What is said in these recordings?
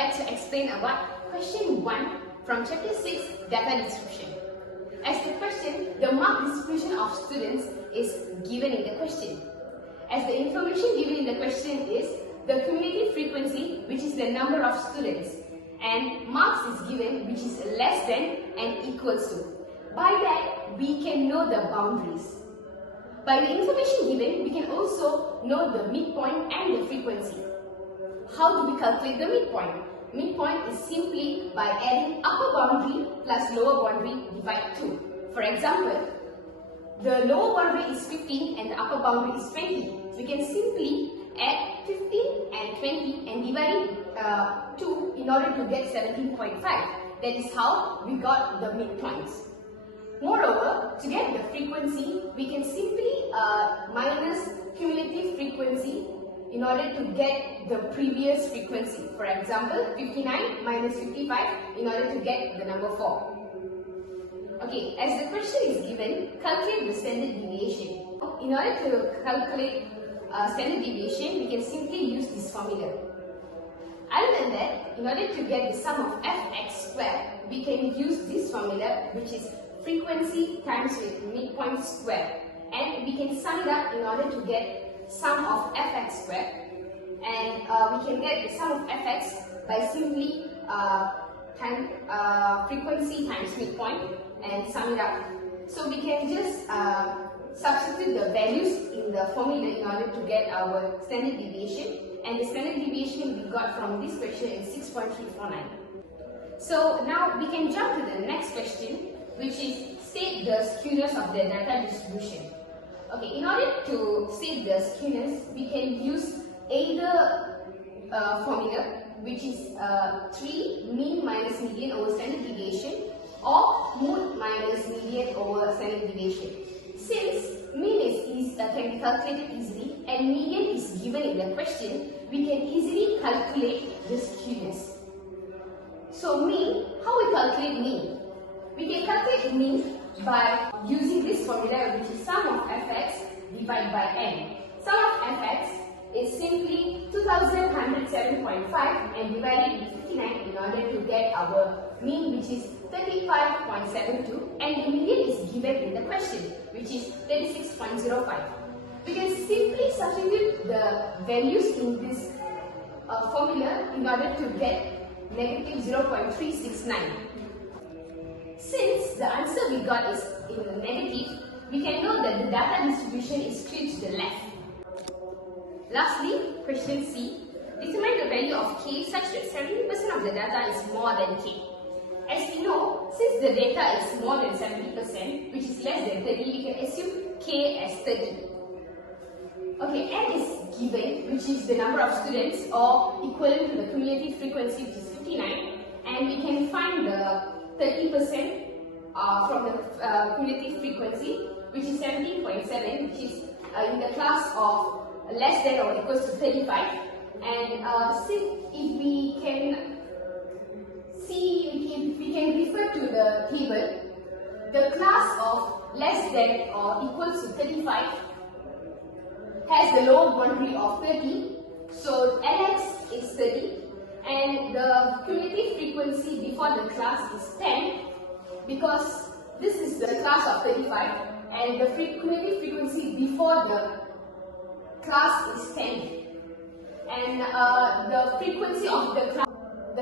like to explain about question 1 from chapter 6, data distribution. As the question, the mark distribution of students is given in the question. As the information given in the question is the cumulative frequency, which is the number of students, and marks is given, which is less than and equals to. By that, we can know the boundaries. By the information given, we can also know the midpoint and the frequency. How do we calculate the midpoint? Midpoint is simply by adding upper boundary plus lower boundary divided 2. For example, the lower boundary is 15 and the upper boundary is 20. We can simply add 15 and 20 and divide it 2 in order to get 17.5. That is how we got the midpoints. Moreover, to get the frequency, we can simply minus cumulative frequency in order to get the previous frequency. For example, 59 minus 55 in order to get the number 4. Okay, as the question is given, calculate the standard deviation. In order to calculate standard deviation, we can simply use this formula. Other than that, in order to get the sum of fx squared, we can use this formula, which is frequency times with midpoint squared. And we can sum it up in order to get sum of fx squared, and we can get the sum of fx by simply frequency times midpoint and sum it up. So we can just substitute the values in the formula in order to get our standard deviation, and the standard deviation we got from this question is 6.349. So now we can jump to the next question, which is state the skewness of the data distribution. Okay, in order to state the skewness, we can use either formula, which is 3 mean minus median over standard deviation, or mode minus median over standard deviation. Since mean can be calculated easily and median is given in the question, we can easily calculate the skewness. So mean, how we calculate mean? We can calculate mean by using this formula, which is sum of fx divided by n. Sum of fx is simply 2107.5 and divided with 59 in order to get our mean, which is 35.72, and the median is given in the question, which is 36.05. We can simply substitute the values in this formula in order to get negative 0.369. Since the answer we got is in the negative, we can know that the data distribution is skewed to the left. Lastly, question C. Determine the value of k such that 70% of the data is more than k. As we know, since the data is more than 70%, which is less than 30, we can assume k as 30. Okay, n is given, which is the number of students or equivalent to the cumulative frequency, which is 59, and we can find the 30% from the cumulative frequency, which is 17.7, which is in the class of less than or equals to 35. And if we can see, we can refer to the table, the class of less than or equals to 35 has the lower boundary of 30. So Lx is 30. And the cumulative frequency before the class is 10, because this is the class of 35 and the cumulative frequency before the class is 10, and the frequency of the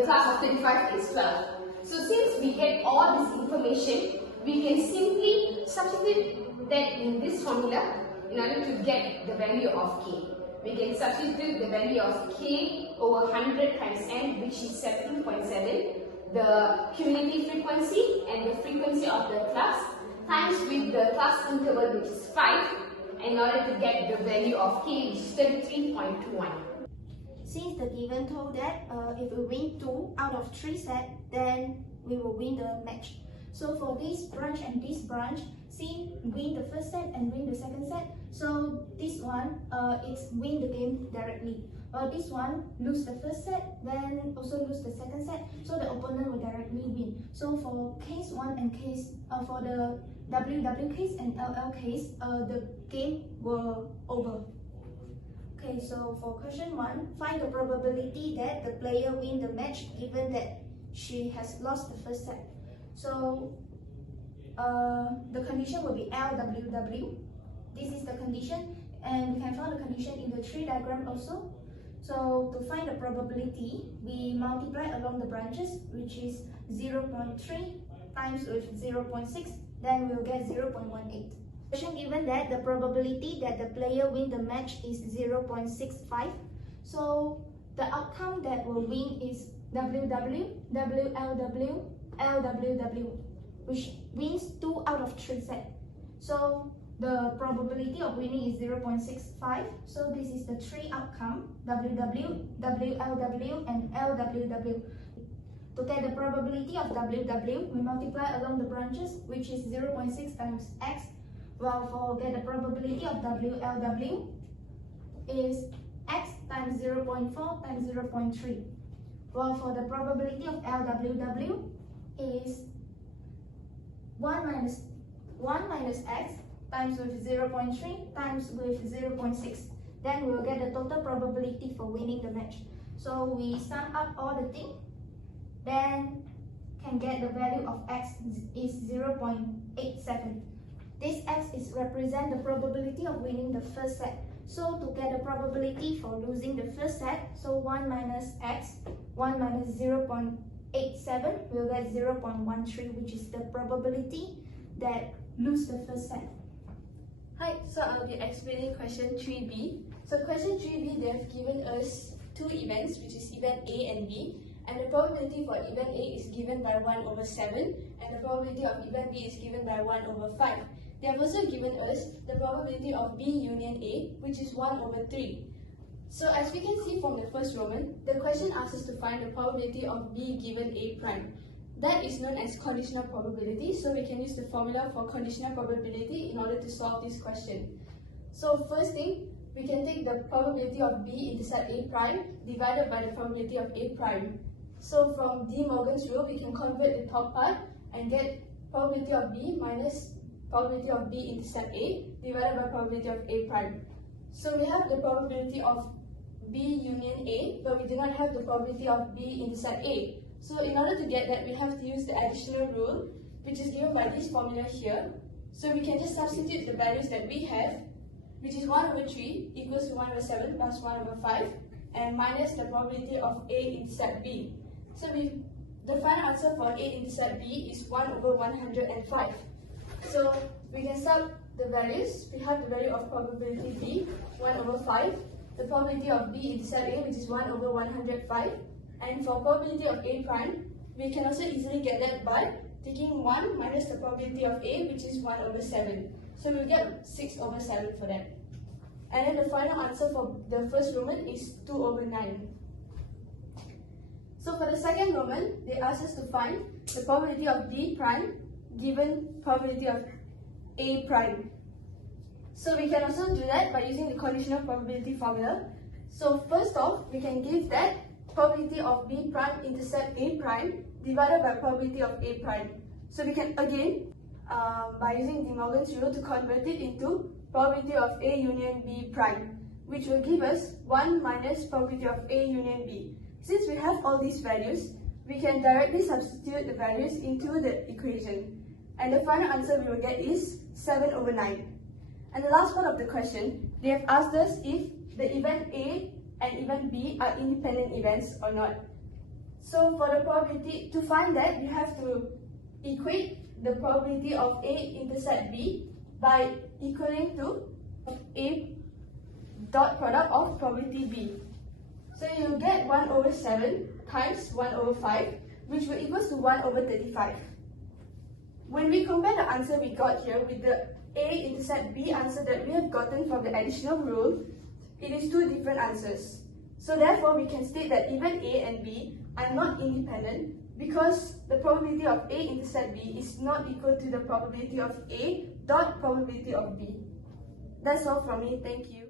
class of 35 is 12. So since we get all this information, we can simply substitute that in this formula in order to get the value of k. We can substitute the value of k over 100 times n, which is 17.7, the cumulative frequency and the frequency of the class, times with the class interval, which is 5, in order to get the value of k, which is 33.21. Since the given told that if we win 2 out of 3 sets, then we will win the match. So for this branch and this branch, since win the first set and win the second set, so this one it's win the game directly. This one lose the first set, then also lose the second set, so the opponent will directly win. So for case 1 and case for the WW case and LL case, the game were over. Okay. Okay, so for question 1, find the probability that the player win the match given that she has lost the first set. So the condition will be LWW. This is the condition, and we can find the condition in the tree diagram also. So to find the probability, we multiply along the branches, which is 0.3 times with 0.6, then we'll get 0.18. Question given that the probability that the player win the match is 0.65. So the outcome that will win is WW, WLW, LWW, which wins 2 out of 3 sets. So the probability of winning is 0.65. So this is the 3 outcome, WW, WLW, and LWW. To get the probability of WW, we multiply along the branches, which is 0.6 times X, while for get the probability of WLW is X times 0.4 times 0.3. While for the probability of LWW is 1 minus X times with 0.3 times with 0.6. Then we'll get the total probability for winning the match. So we sum up all the things, then can get the value of X is 0.87. This X is represent the probability of winning the first set. So to get the probability for losing the first set, so 1 minus X, 1 minus 0.87, we'll get 0.13, which is the probability that lose the first set. Hi, so I'll be explaining question 3b. So question 3b, they have given us 2 events, which is event A and B, and the probability for event A is given by 1 over 7, and the probability of event B is given by 1 over 5. They have also given us the probability of B union A, which is 1 over 3. So as we can see from the first Roman, the question asks us to find the probability of B given A prime. That is known as conditional probability, so we can use the formula for conditional probability in order to solve this question. So first thing, we can take the probability of B intercept A prime divided by the probability of A prime. So from De Morgan's rule, we can convert the top part and get probability of B minus probability of B intercept A divided by probability of A prime. So we have the probability of B union A, but we do not have the probability of B intercept A. So in order to get that, we have to use the additional rule, which is given by this formula here. So we can just substitute the values that we have, which is 1 over 3 equals to 1 over 7 plus 1 over 5, and minus the probability of A intercept B. So the final answer for A intercept B is 1 over 105. So we can sub the values. We have the value of probability B, 1 over 5, the probability of B intercept A, which is 1 over 105, and for probability of A prime, we can also easily get that by taking 1 minus the probability of A, which is 1 over 7. So we'll get 6 over 7 for that. And then the final answer for the first Roman is 2 over 9. So for the second Roman, they ask us to find the probability of D prime given probability of A prime. So we can also do that by using the conditional probability formula. So first off, we can give that probability of B prime intercept A prime divided by probability of A prime. So we can again, by using De Morgan's rule, to convert it into probability of A union B prime, which will give us 1 minus probability of A union B. Since we have all these values, we can directly substitute the values into the equation. And the final answer we will get is 7 over 9. And the last part of the question, they have asked us if the event A and event B are independent events or not. So for the probability, to find that, you have to equate the probability of A intercept B by equaling to A dot product of probability B. So you get 1 over 7 times 1 over 5, which will equal to 1 over 35. When we compare the answer we got here with the A intercept B answer that we have gotten from the additional rule, it is 2 different answers. So therefore, we can state that even A and B are not independent because the probability of A intercept B is not equal to the probability of A dot probability of B. That's all from me. Thank you.